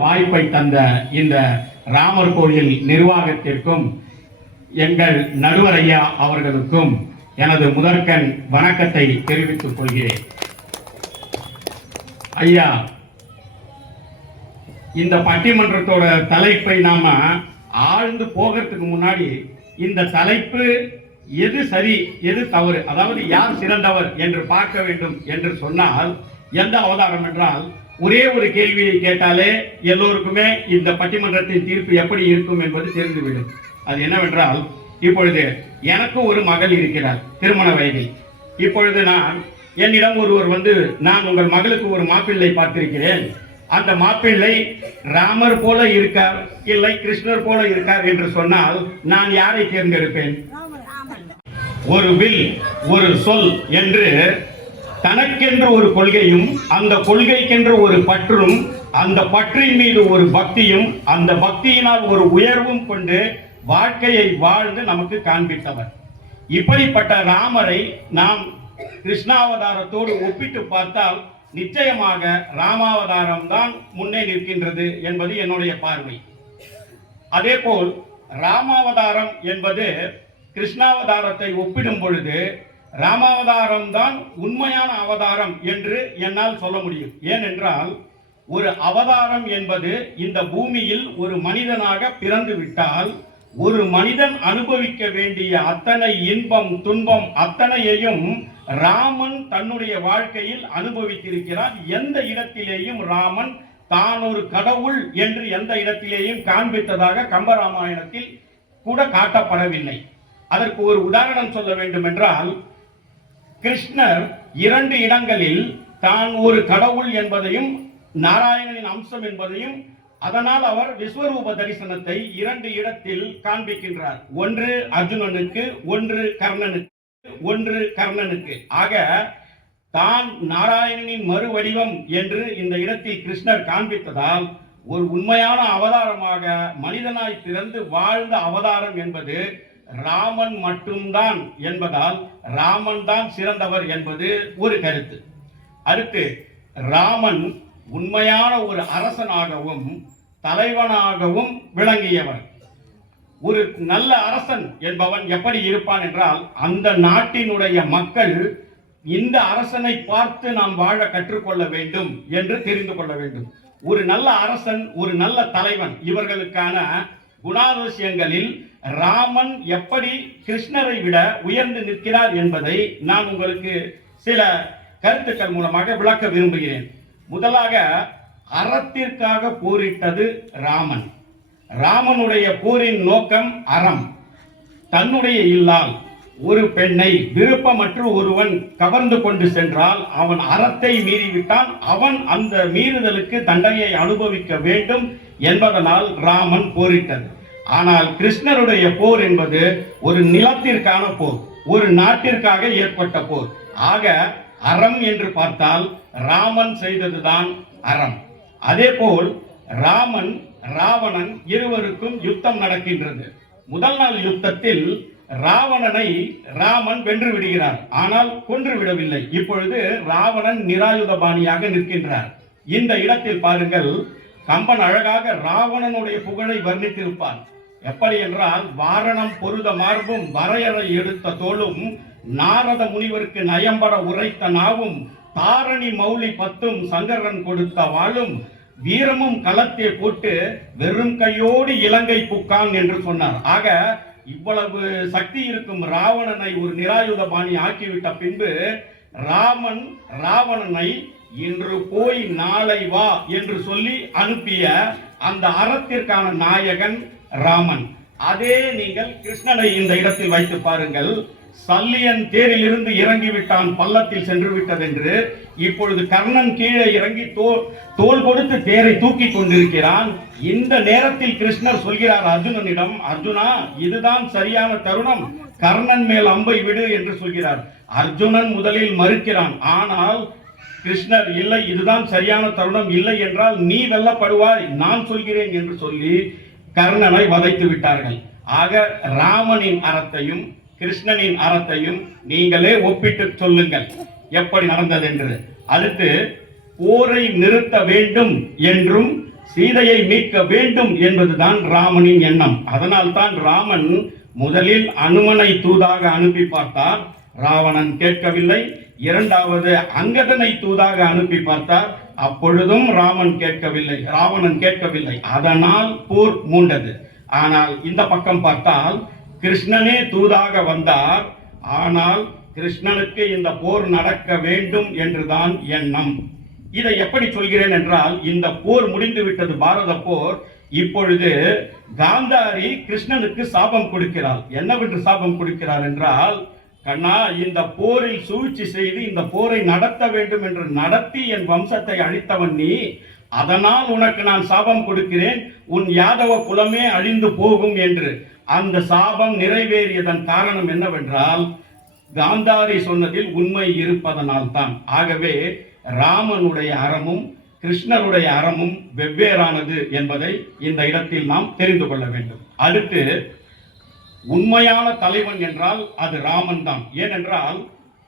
வாய்ப்பை தந்த இந்த ராமர் கோயில் நிர்வாகத்திற்கும் எங்கள் நடுவர் ஐயா அவர்களுக்கும் எனது முதற்கண் வணக்கத்தை தெரிவித்துக் கொள்கிறேன். ஐயா, இந்த பட்டிமன்றத்தோட தலைப்பை நாம ஆழ்ந்து போகிறதுக்கு முன்னாடி இந்த தலைப்பு எது சரி எது தவறு, அதாவது யார் சிறந்தவர் என்று பார்க்க வேண்டும் என்று சொன்னால் எந்த அவதாரம் என்றால் ஒரே ஒரு கேள்வியை கேட்டாலே எல்லோருக்குமே இந்த பட்டிமன்றத்தின் தீர்ப்பு எப்படி இருக்கும் என்பது தெரிந்துவிடும். அது என்னவென்றால், இப்பொழுது எனக்கு ஒரு மகள் இருக்கிறார், திருமண வயதில். இப்பொழுது என்னிடம் ஒருவர் நான் உங்கள் மகளுக்கு ஒரு மாப்பிள்ளை பார்த்திருக்கிறேன், அந்த மாப்பிள்ளை ராமர் போல இருக்கார் இல்லை கிருஷ்ணர் போல இருக்கார் என்று சொன்னால் நான் யாரை தேர்ந்தெடுப்பேன்? ஒரு வில் ஒரு சொல் என்று தனக்கென்று ஒரு கொள்கையும் அந்த கொள்கைக்கென்று ஒரு பற்றும் அந்த பற்றின் மீது ஒரு பக்தியும் அந்த பக்தியினால் ஒரு உயர்வும் கொண்டு வாழ்க்கையை வாழ்ந்து நமக்கு காண்பித்தவர். இப்படிப்பட்ட ராமரை நாம் கிருஷ்ணாவதாரத்தோடு ஒப்பிட்டு பார்த்தால் நிச்சயமாக ராமாவதாரம் தான் முன்னே நிற்கின்றது என்பது என்னுடைய பார்வை. அதேபோல் ராமாவதாரம் என்பது கிருஷ்ணாவதாரத்தை ஒப்பிடும் பொழுது ராமாவதாரம் தான் உண்மையான அவதாரம் என்று என்னால் சொல்ல முடியும். ஏனென்றால் ஒரு அவதாரம் என்பது இந்த பூமியில் ஒரு மனிதனாக பிறந்து விட்டால் ஒரு மனிதன் அனுபவிக்க வேண்டிய அத்தனை இன்பம் துன்பம் அத்தனையையும் ராமன் தன்னுடைய வாழ்க்கையில் அனுபவித்திருக்கிறார். எந்த இடத்திலேயும் ராமன் தான் ஒரு கடவுள் என்று எந்த இடத்திலேயும் காண்பித்ததாக கம்பராமாயணத்தில் கூட காட்டப்படவில்லை. அதற்கு ஒரு உதாரணம் சொல்ல வேண்டும் என்றால், கிருஷ்ணர் 2 இடங்களில் தான் ஒரு கடவுள் என்பதையும் நாராயணனின் அம்சம் என்பதையும் அதனால் அவர் விஸ்வரூப தரிசனத்தை 2 இடத்தில் காண்பிக்கின்றார். ஒன்று அர்ஜுனனுக்கு, ஒன்று கர்ணனுக்கு. ஆக தான் நாராயணனின் மறுவடிவம் என்று இந்த இடத்தில் கிருஷ்ணர் காண்பித்ததால் ஒரு உண்மையான அவதாரமாக மனிதனாய் பிறந்து வாழ்ந்த அவதாரம் என்பது ராமன் மட்டும்தான் என்பதால் ராமன் தான் சிறந்தவர் என்பது ஒரு கருத்து. அடுத்து, ராமன் உண்மையான ஒரு அரசனாகவும் தலைவனாகவும் விளங்கியவர். ஒரு நல்ல அரசன் என்பவன் எப்படி இருப்பான் என்றால், அந்த நாட்டினுடைய மக்கள் இந்த அரசனை பார்த்து நாம் வாழ கற்றுக்கொள்ள வேண்டும் என்று தெரிந்து கொள்ள வேண்டும். ஒரு நல்ல அரசன், ஒரு நல்ல தலைவன், இவர்களுக்கான குணாதிசயங்களில் ராமன் எப்படி கிருஷ்ணரை விட உயர்ந்து நிற்கிறார் என்பதை நான் உங்களுக்கு சில கருத்துக்கள் மூலமாக விளக்க விரும்புகிறேன். முதலாக, அறத்திற்காக போரிட்டது ராமன். ராமனுடைய போரின் நோக்கம் அறம். தன்னுடைய இல்லால் ஒரு பெண்ணை விருப்பமற்ற ஒருவன் கவர்ந்து கொண்டு சென்றால் அவன் அறத்தை மீறிவிட்டான், அவன் அந்த மீறுதலுக்கு தண்டனையை அனுபவிக்க வேண்டும் என்பதனால் ராமன் போரிட்டது. ஆனால் கிருஷ்ணருடைய போர் என்பது ஒரு நிலத்திற்கான போர், ஒரு நாட்டிற்காக ஏற்பட்ட போர். ஆக அறம் என்று பார்த்தால் ராமன் செய்ததுதான் அறம். அதேபோல் ராமன் ராவணன் இருவருக்கும் யுத்தம் நடக்கின்றது. முதல் நாள் யுத்தத்தில் ராவணனை ராமன் வென்று விடுகிறார், ஆனால் கொன்று விடவில்லை. இப்பொழுது ராவணன் நிராயுதபாணியாக நிற்கின்றார். இந்த இடத்தில் பாருங்கள், கம்பன் அழகாக ராவணனுடைய புகழை வர்ணித்திருப்பார். எப்படி என்றால், வாரணம் பொருத மார்பும் வரையறை எடுத்த தோளும் நாரத முனிவருக்கு நயம்பட உரைத்த நாவும் தாரணி மௌலி 10 சங்கரன் கொடுத்த வாளும் வீரமும் களத்தை போட்டு வெறும் கையோடு இலங்கை புக்கான் என்று சொன்னார். ஆக இவ்வளவு சக்தி இருக்கும் ராவணனை ஒரு நிராயுதபாணி ஆக்கிவிட்ட பின்பு ராமன் ராவணனை இன்று போய் நாளை வா என்று சொல்லி அனுப்பிய அந்த அறத்திற்கான நாயகன் ராமன். அதே நீங்கள் கிருஷ்ணனை இந்த இடத்தில் வைத்து பாருங்கள். சல்லியன் தேரில் இருந்து இறங்கிவிட்டான், பள்ளத்தில் சென்று விட்டது என்று. இப்பொழுது கர்ணன் கீழே இறங்கி தோல் கொடுத்து தேரை தூக்கி கொண்டிருக்கிறான். இந்த நேரத்தில் கிருஷ்ணர் சொல்கிறார் அர்ஜுனனிடம், அர்ஜுனா, இதுதான் சரியான தருணம், கர்ணன் மேல் அம்பை விடு என்று சொல்கிறார். அர்ஜுனன் முதலில் மறுக்கிறான். ஆனால் கிருஷ்ணர், இல்லை, இதுதான் சரியான தருணம், இல்லை என்றால் நீ வெல்லப்படுவாய், நான் சொல்கிறேன் என்று சொல்லி கர்ணனை வதைத்து விட்டார்கள். ஆக ராமனின் அறத்தையும் கிருஷ்ணனின் அறத்தையும் நீங்களே ஒப்பிட்டு சொல்லுங்கள் எப்படி நடந்தது என்று. அடுத்து, போரை நிறுத்த வேண்டும் என்றும் சீதையை மீட்க வேண்டும் என்பதுதான் ராமனின் எண்ணம். அதனால் தான் ராமன் முதலில் அனுமனை தூதாக அனுப்பி பார்த்தார், ராவணன் கேட்கவில்லை. இரண்டாவது அங்கதனை தூதாக அனுப்பி பார்த்தார், அப்பொழுதும் ராவணன் கேட்கவில்லை. அதனால் போர் மூண்டது. ஆனால் இந்த பக்கம் பார்த்தால் கிருஷ்ணனே தூதாக வந்தார். ஆனால் கிருஷ்ணனுக்கு இந்த போர் நடக்க வேண்டும் என்றுதான் எண்ணம். இதை எப்படி சொல்கிறேன் என்றால், இந்த போர் முடிந்து விட்டது, பாரத போர். இப்பொழுது காந்தாரி கிருஷ்ணனுக்கு சாபம் கொடுக்கிறாள். என்னவென்று சாபம் கொடுக்கிறார் என்றால், கண்ணா, இந்த போரில் சூழ்ச்சி செய்து இந்த போரை நடத்த வேண்டும் என்று நடத்தி என் வம்சத்தை அழித்தவன் நீ. அதனால் உனக்கு நான் சாபம் கொடுக்கிறேன், உன் யாதவ குலமே அழிந்து போகும் என்று. அந்த சாபம் நிறைவேறியதன் காரணம் என்னவென்றால், காந்தாரி சொன்னதில் உண்மை இருப்பதனால் தான். ஆகவே ராமனுடைய அறமும் கிருஷ்ணருடைய அறமும் வெவ்வேறானது என்பதை இந்த இடத்தில் நாம் தெரிந்து கொள்ள வேண்டும். அடுத்து, உண்மையான தலைவன் என்றால் அது ராமன் தான். ஏனென்றால்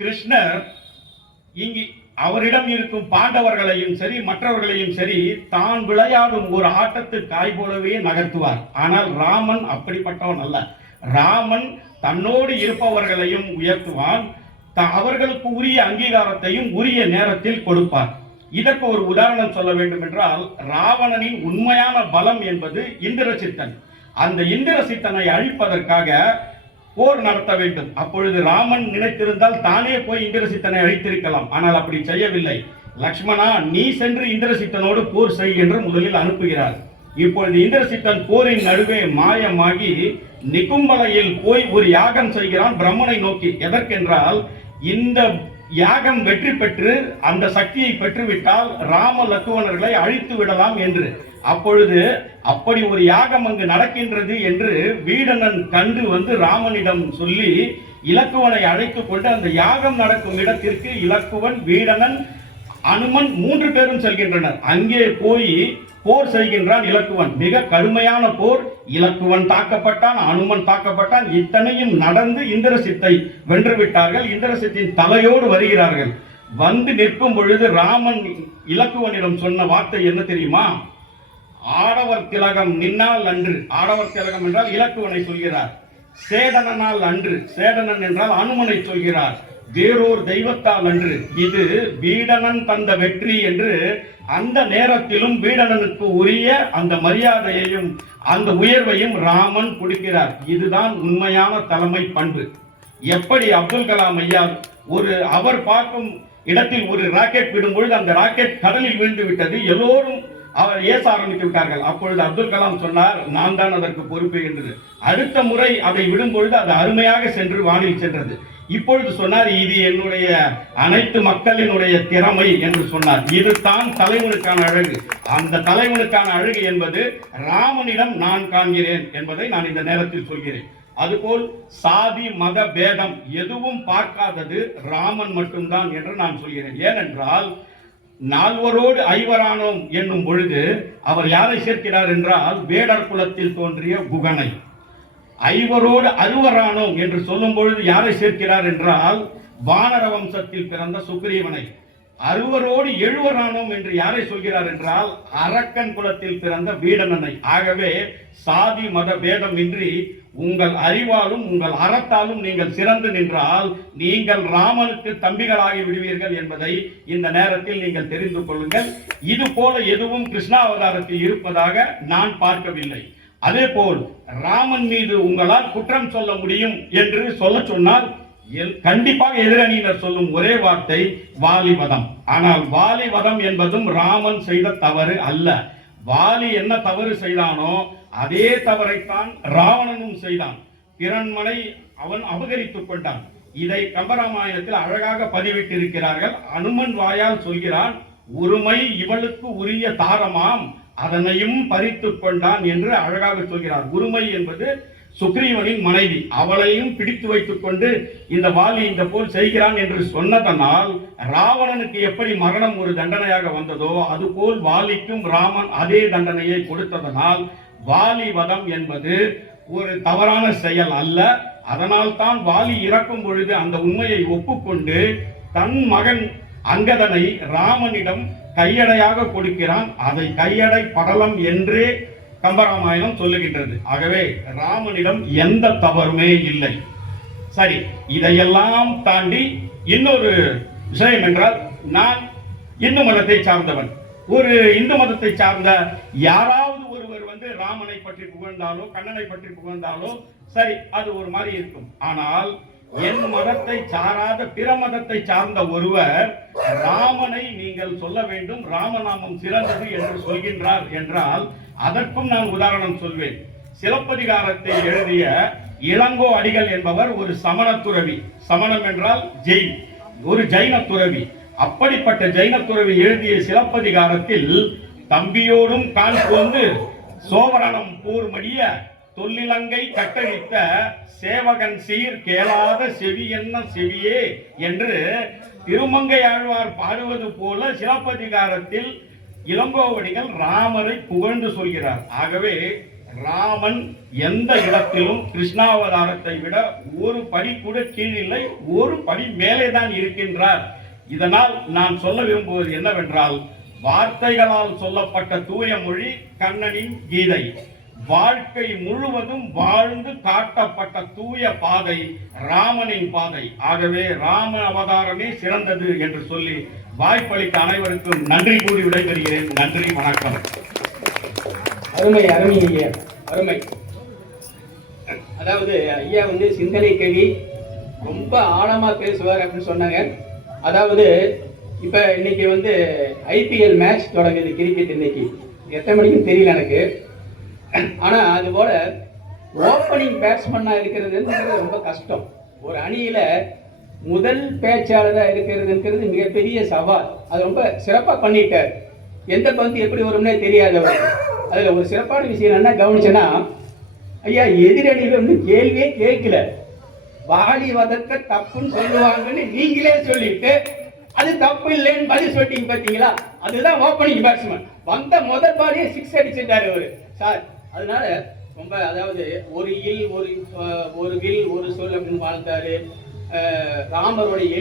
கிருஷ்ணர் இங்கு அவரிடம் இருக்கும் பாண்டவர்களையும் சரி மற்றவர்களையும் சரி தான் விளையாடும் ஒரு ஆட்டத்து காய் போலவே நகர்த்துவார். ஆனால் ராமன் அப்படிப்பட்டவன் அல்ல. ராமன் தன்னோடு இருப்பவர்களையும் உயர்த்துவான், அவர்களுக்கு உரிய அங்கீகாரத்தையும் உரிய நேரத்தில் கொடுப்பார். இதற்கு ஒரு உதாரணம் சொல்ல வேண்டும் என்றால், ராவணனின் உண்மையான பலம் என்பது இந்திரசித்தன். அந்த இந்திரசித்தனை அழிப்பதற்காக போர் நடத்த வேண்டும். அப்பொழுது ராமன் நினைத்திருந்தால் தானே போய் இந்திரசித்தனை அழித்திருக்கலாம். ஆனால் அப்படி செய்யவில்லை. லக்ஷ்மணா, நீ சென்று இந்திரசித்தனோடு போர் செய் என்று முதலில் அனுப்புகிறார். இப்பொழுது இந்திரசித்தன் போரின் நடுவே மாயமாகி நிகும்பலையில் போய் ஒரு யாகம் செய்கிறான் பிரம்மனை நோக்கி. எதற்கென்றால், இந்த யாகம் வெற்றி பெற்று அந்த சக்தியை பெற்றுவிட்டால் ராம லக்குவனர்களை அழித்து விடலாம் என்று. அப்பொழுது அப்படி ஒரு யாகம் அங்கு நடக்கின்றது என்று வீடனன் கண்டு வந்து ராமனிடம் சொல்லி இலக்குவனை அழைத்துக் கொண்டு அந்த யாகம் நடக்கும் இடத்திற்கு இலக்குவன், வீடனன், அனுமன் 3 பேரும் செல்கின்றனர். அங்கே போய் போர் செய்கின்றான் இலக்குவன். மிக கடுமையான போர். இலக்குவன் தாக்கப்பட்டான், அனுமன் தாக்கப்பட்டான். இத்தனையும் நடந்து இந்திரசித்தை வென்று விட்டார்கள். இந்திரசித்தின் தலையோடு வருகிறார்கள். வந்து நிற்கும் பொழுது ராமன் இலக்குவனிடம் சொன்ன வார்த்தை என்ன தெரியுமா? ஆடவர் திலகம் நின்னால் அன்று. ஆடவர் திலகம் என்றால் இலக்குவனை சொல்கிறார். சேடனால் அன்று. சேடனன் என்றால் அனுமனை சொல்கிறார். வேறோர் தெய்வத்தால் அன்று. இது வீடனன் தந்த வெற்றி என்று அந்த நேரத்திலும் வீடனனுக்கு உரிய அந்த மரியாதையையும் அந்த உயர்வையும் ராமன் கொடுக்கிறார். இதுதான் உண்மையான தலைமை பண்பு. எப்படி அப்துல் கலாம் ஐயா அவர் பார்க்கும் இடத்தில் ஒரு ராக்கெட் விடும்பொழுது அந்த ராக்கெட் கடலில் விழுந்து விட்டது, எல்லோரும் அவர் ஏச ஆரம்பித்து விட்டார்கள். அப்பொழுது அப்துல் கலாம் சொன்னார், நான் தான் அதற்கு பொறுப்பு என்று. அடுத்த முறை அதை விடும்பொழுது அது அருமையாக சென்று வானில் சென்றது. இப்பொழுது சொன்னார், இது என்னுடைய அனைத்து மக்களினுடைய திறமை என்று சொன்னார். இதுதான் தலைவனுக்கான அழகு. அந்த தலைவனுக்கான அழகு என்பது ராமனிடம் நான் காண்கிறேன் என்பதை நான் இந்த நேரத்தில் சொல்கிறேன். அதுபோல் சாதி மத பேதம் எதுவும் பார்க்காதது ராமன் மட்டும்தான் என்று நான் சொல்கிறேன். ஏனென்றால், 4வரோடு 5வரானோம் என்னும் பொழுது அவர் யாரை சேர்க்கிறார் என்றால், வேடர் குலத்தில் தோன்றிய குகனை. 5வரோடு 6வரானோம் என்று சொல்லும் பொழுது யாரை சேர்க்கிறார் என்றால், வானர வம்சத்தில் பிறந்த சுக்ரீவனை. 6வரோடு 7வரானோம் என்று யாரை சொல்கிறார் என்றால், அரக்கன் குலத்தில் பிறந்த வீடனனை. ஆகவே சாதி மத பேதம் இன்றி உங்கள் அறிவாலும் உங்கள் அறத்தாலும் நீங்கள் சிறந்து நின்றால் நீங்கள் ராமனுக்கு தம்பிகளாகி விடுவீர்கள் என்பதை இந்த நேரத்தில் நீங்கள் தெரிந்து கொள்ளுங்கள். இது போல எதுவும் கிருஷ்ணாவதாரத்தில் இருப்பதாக நான் பார்க்கவில்லை. அதே போல் ராமன் மீது உங்களால் குற்றம் சொல்ல முடியும் என்று சொல்ல சொன்னால் கண்டிப்பாக எதிரணியினர் சொல்லும் ஒரே வார்த்தை வாலிவதம். ஆனால் வாலிவதம் என்பதும் ராமன் செய்த தவறு அல்ல. வாலி என்ன தவறு செய்தானோ அதே தவறைத்தான் ராவணனும் செய்தான். பிறன்மனை அவன் அபகரித்துக் கொண்டான். இதை கம்பராமாயணத்தில் அழகாக பதிவிட்டிருக்கிறார்கள். அனுமன் வாயால் சொல்கிறான், ஒருமை இவளுக்கு உரிய தாரமாம், அதனையும் பறித்து கொண்டான் என்று அழகாக சொல்கிறார். உரிமை என்பது சுக்ரீவனின் மனைவி, அவளையும் பிடித்து வைத்துக் கொண்டு இந்த வாலி இந்த போல் செய்கிறான் என்று சொன்னதனால் ராவணனுக்கு எப்படி மரணம் ஒரு தண்டனையாக வந்ததோ அதுபோல் வாலிக்கும் ராமன் அதே தண்டனையை கொடுத்ததனால் வாலி வதம் என்பது ஒரு தவறான செயல் அல்ல. அதனால் தான் வாலி இறக்கும் பொழுது அந்த உண்மையை ஒப்புக்கொண்டு தன் மகன் அங்கதனை ராமனிடம் கையடையாக கொடுக்கிறான். அதை கையடை படலம் என்றே கம்பராமாயணம் சொல்லுகின்றது. ஆகவே ராமனிடம் எந்த தவறுமே இல்லை. சரி, இதையெல்லாம் தாண்டி இன்னொரு விஷயம் என்றால், நான் இந்து மதத்தை சார்ந்தவன். ஒரு இந்து மதத்தை சார்ந்த யாராவது ஒருவர் ராமனை பற்றி புகழ்ந்தாலோ கண்ணனை பற்றி புகழ்ந்தாலோ சரி, அது ஒரு மாதிரி இருக்கும். ஆனால் என் மதத்தை சாராத பிற மதத்தை சார்ந்த ஒருவர் ராமனை நீங்கள் சொல்ல வேண்டும், ராமநாமம் சிறந்தது என்று சொல்கின்றார் என்றால் அதற்கும் நான் உதாரணம் சொல்வேன். சிலப்பதிகாரத்தை எழுதிய இளங்கோ அடிகள் என்பவர் ஒரு சமண துறவி. சமணம் என்றால் ஜெயின், ஒரு ஜைன துறவி. அப்படிப்பட்ட ஜைன துறவி எழுதிய சிலப்பதிகாரத்தில் தம்பியோடும் கால் கொண்டு சோவரணம் கூர்மடிய தொல்லிலங்கை கட்டளித்த சேவகன் சீர் கேளாத செவி என்ன செவியே என்று திருமங்கை ஆழ்வார் பாடுவது போல சிலப்பதிகாரத்தில் இளங்கோவடிகள் ராமரை புகழ்ந்து சொல்கிறார். ஆகவே ராமன் எந்த இடத்திலும் கிருஷ்ணாவதாரத்தை விட ஒரு படி கூட கீழில்லை, ஒரு படி மேலே தான் இருக்கின்றார். இதனால் நான் சொல்ல விரும்புவது என்னவென்றால், வார்த்தைகளால் சொல்லப்பட்ட தூய மொழி கண்ணனின் கீதை, வாழ்க்கை முழுவதும் வாழ்ந்து காட்டப்பட்ட தூய பாதை ராமனின் பாதை. ஆகவே ராம அவதாரமே சிறந்தது என்று சொல்லி வாய்ப்பளித்த அனைவருக்கும் நன்றி கூறி விடைபெறுகிறேன். நன்றி, வணக்கம். அருமை அருமை ஐயா, அருமை. அதாவது ஐயா சிந்தனை கவி, ரொம்ப ஆழமா பேசுவார் அப்படின்னு சொன்னாங்க. அதாவது இப்போ இன்னைக்கு ஐபிஎல் மேட்ச் தொடங்குது, கிரிக்கெட். இன்னைக்கு எத்தனை மணிக்குன்னு தெரியல எனக்கு. ஆனால் அதுபோல் ஓப்பனிங் பேட்ஸ்மேனாக இருக்கிறதுன்றது ரொம்ப கஷ்டம். ஒரு அணியில் முதல் பேச்சாளராக இருக்கிறதுங்கிறது மிகப்பெரிய சவால். அது ரொம்ப சிறப்பாக பண்ணிட்டார். எந்த பந்து எப்படி வரும்னே தெரியாதவர். அதில் ஒரு சிறப்பான விஷயம் என்ன கவனிச்சேன்னா, ஐயா எதிரணியில் கேள்வியே கேட்கல, வாலி வதக்க தப்புன்னு சொல்லுவாங்கன்னு நீங்களே சொல்லிட்டு அது தப்பு இல்லைன்னு பதில் சொல்லிட்டீங்க. பார்த்தீங்களா, அதுதான் ஓப்பனிங் பேட்ஸ்மேன். வந்த முதல் பாலியே 6 அடிச்சிட்டாரு அவரு சார். அதனால ரொம்ப, அதாவது ஒரு வில் ஒரு சொல் அப்படின்னு வாழ்ந்தாரு ராமருடைய